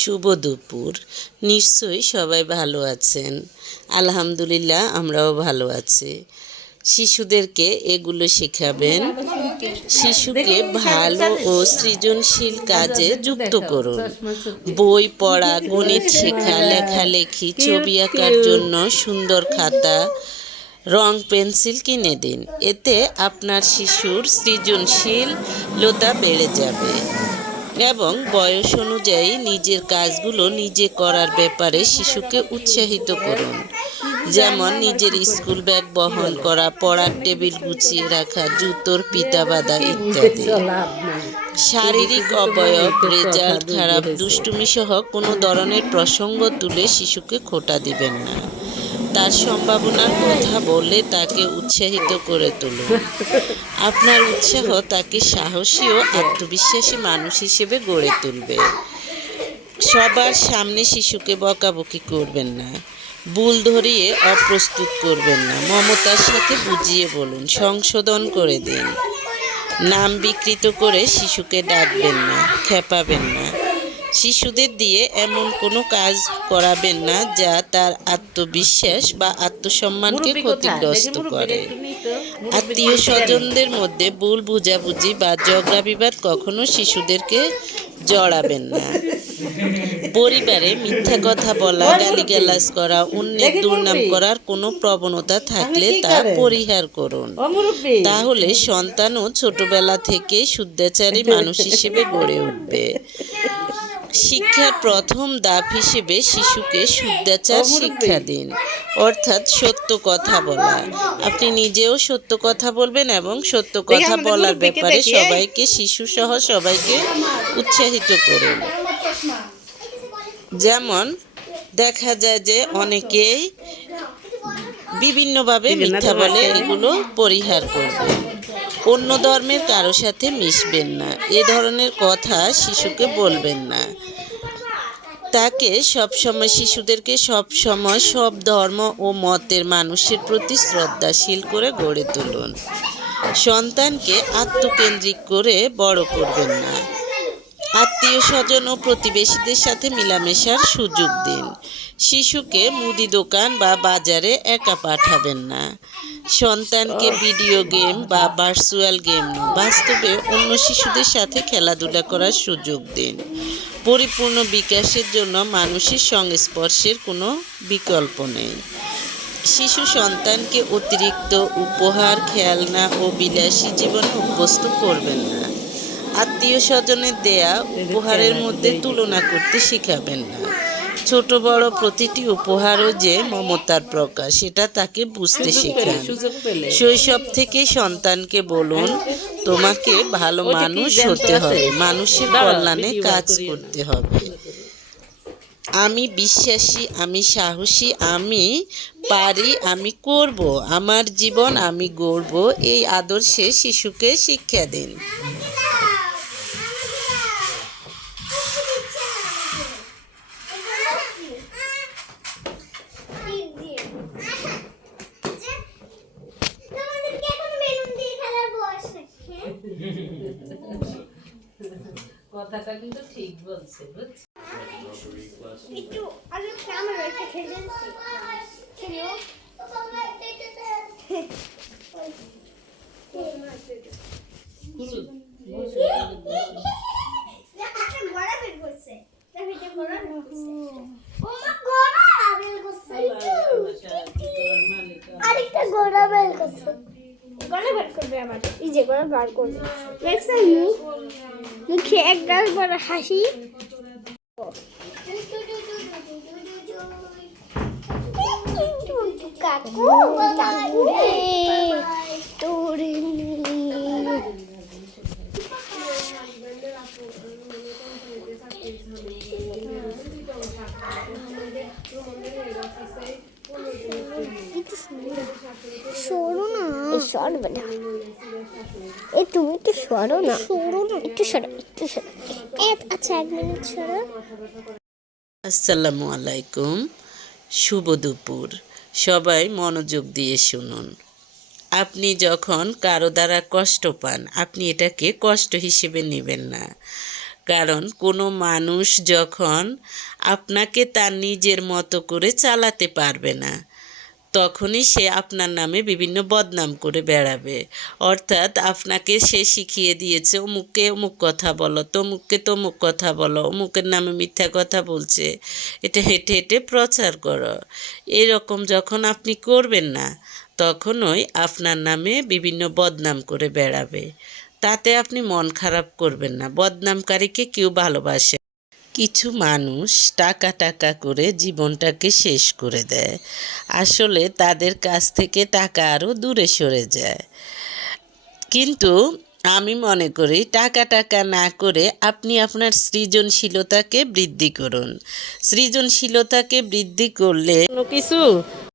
শুভ দুপুর। নিশ্চয়ই সবাই ভালো আছেন। আলহামদুলিল্লাহ আমরাও ভালো আছি। শিশুদেরকে এগুলো শেখাবেন। শিশুকে ভালো ও সৃজনশীল কাজে যুক্ত করুন। বই পড়া, গণিত শেখা, লেখালেখি, ছবি আঁকার জন্য সুন্দর খাতা, রং পেন্সিল কিনে দিন। এতে আপনার শিশুর সৃজনশীলতা বেড়ে যাবে এবং বয়স অনুযায়ী নিজের কাজগুলো নিজে করার ব্যাপারে শিশুকে উৎসাহিত করুন। যেমন নিজের স্কুল ব্যাগ বহন করা, পড়ার টেবিল গুছিয়ে রাখা, জুতোর ফিতা বাঁধা ইত্যাদি। শারীরিক অবয়ব, রেজাল্ট খারাপ, দুষ্টুমি সহ কোনো ধরনের প্রসঙ্গ তুলে শিশুকে খোঁটা দিবেন না। তার সম্ভাবনার কথা বলে তাকে উৎসাহিত করে তুলুন। আপনার উৎসাহ তাকে সাহসী ও আত্মবিশ্বাসী মানুষ হিসেবে গড়ে তুলবে। সবার সামনে শিশুকে বকাবকি করবেন না, ভুল ধরিয়ে অপ্রস্তুত করবেন না। মমতার সাথে বুঝিয়ে বলুন, সংশোধন করে দিন। নাম বিকৃত করে শিশুকে ডাকবেন না, খেপাবেন না। শিশুদের দিয়ে এমন কোনো কাজ করাবেন না যা তার আত্মবিশ্বাস বা আত্মসম্মানকে ক্ষতিগ্রস্ত করে। আত্মীয় স্বজনদের মধ্যে ভুল বুঝাবুঝি বা ঝগড়া বিবাদ কখনো শিশুদেরকে জড়াবেন না। পরিবারে মিথ্যা কথা বলা, গালিগালাজ করা, অন্যের দুর্নাম করার কোনো প্রবণতা থাকলে তা পরিহার করুন। তাহলে সন্তানও ছোটবেলা থেকে শুদ্ধাচারী মানুষ হিসেবে গড়ে উঠবে। শিক্ষার প্রথম ধাপ হিসেবে শিশুকে শুদ্ধাচার শিক্ষা দিন, অর্থাৎ সত্য কথা বলা। আপনি নিজেও সত্য কথা বলবেন এবং সত্য কথা বলার ব্যাপারে সবাইকে, শিশুসহ সবাইকে উৎসাহিত করুন। যেমন দেখা যায় যে অনেকেই বিভিন্নভাবে মিথ্যা বলে, এগুলো পরিহার করবেন। অন্য ধর্মের কারো সাথে মিশবেন না, এ ধরনের কথা শিশুকে বলবেন না। তাকে সবসময়, শিশুদেরকে সবসময় সব ধর্ম ও মতের মানুষের প্রতি শ্রদ্ধাশীল করে গড়ে তুলুন। সন্তানকে আত্মকেন্দ্রিক করে বড় করবেন না। আত্মীয় স্বজন ও প্রতিবেশীদের সাথে মেলামেশার সুযোগ দিন। শিশুকে মুদি দোকান বা বাজারে একা পাঠাবেন না। সন্তানকে ভিডিও গেম বা ভার্চুয়াল গেম নয়, বাস্তবে অন্য শিশুদের সাথে খেলাধুলা করার সুযোগ দিন। পরিপূর্ণ বিকাশের জন্য মানুষের সংস্পর্শের কোনো বিকল্প নেই। শিশু সন্তানকে অতিরিক্ত উপহার, খেলনা ও বিলাসী জীবনে অভ্যস্ত করবেন না। আত্মীয় স্বজনের দেয়া উপহারের মধ্যে তুলনা করতে শেখাবেন না। ছোট বড় প্রতিটি উপহারও যে মমতার প্রকাশ, সেটা তাকে বুঝতে শেখান। শৈশব থেকে সন্তানকে বলুন, তোমাকে ভালো মানুষ হতে হবে, মানুষের কল্যাণে কাজ করতে হবে। আমি বিশ্বাসী, আমি সাহসী, আমি পারি, আমি করব, আমার জীবন আমি গড়ব, এই আদর্শে শিশুকে শিক্ষা দিন। কথাটা কিন্তু ঠিক বলছে, বুঝছো? একটু আগে ক্যামেরা একটা খেলে দিছি খেলিও আরেকটা গোড়া বের করছে, গলা বের করবে আবার, এই যে গলা বার করবে। দেখছেন মুখে এক গাল বড় হাসি। কাকু কাকু রে তোরে সরো না, সরবে না, এই তুমি একটু সরো না, সরো না, একটু সরো, একটু সরো। আচ্ছা 1 মিনিট সরো। আসসালামু আলাইকুম, শুভ দুপুর। সবাই মনোযোগ দিয়ে শুনুন। আপনি যখন কারো দ্বারা কষ্ট পান, আপনি এটাকে কষ্ট হিসেবে নেবেন না। কারণ কোনো মানুষ যখন আপনাকে তার নিজের মতো করে চালাতে পারবে না, তখনই সে আপনার নামে বিভিন্ন বদনাম করে বেড়াবে। অর্থাৎ আপনাকে সে শিখিয়ে দিয়েছে অমুককে অমুক কথা বলো, তমুককে তমুক কথা বলো, অমুকের নামে মিথ্যা কথা বলছে, এটা হেঁটে হেঁটে প্রচার করো। এরকম যখন আপনি করবেন না, তখনই আপনার নামে বিভিন্ন বদনাম করে বেড়াবে। তাতে আপনি মন খারাপ করবেন না, বদনামকারীকে কেউ ভালোবাসে। কিছু মানুষ টাকা টাকা করে জীবনটাকে শেষ করে দেয়, আসলে তাদের কাছ থেকে টাকা আরও দূরে সরে যায়। কিন্তু আমি মনে করি টাকা টাকা না করে আপনি আপনার সৃজনশীলতাকে বৃদ্ধি করুন। সৃজনশীলতাকে বৃদ্ধি করলে কোনো কিছু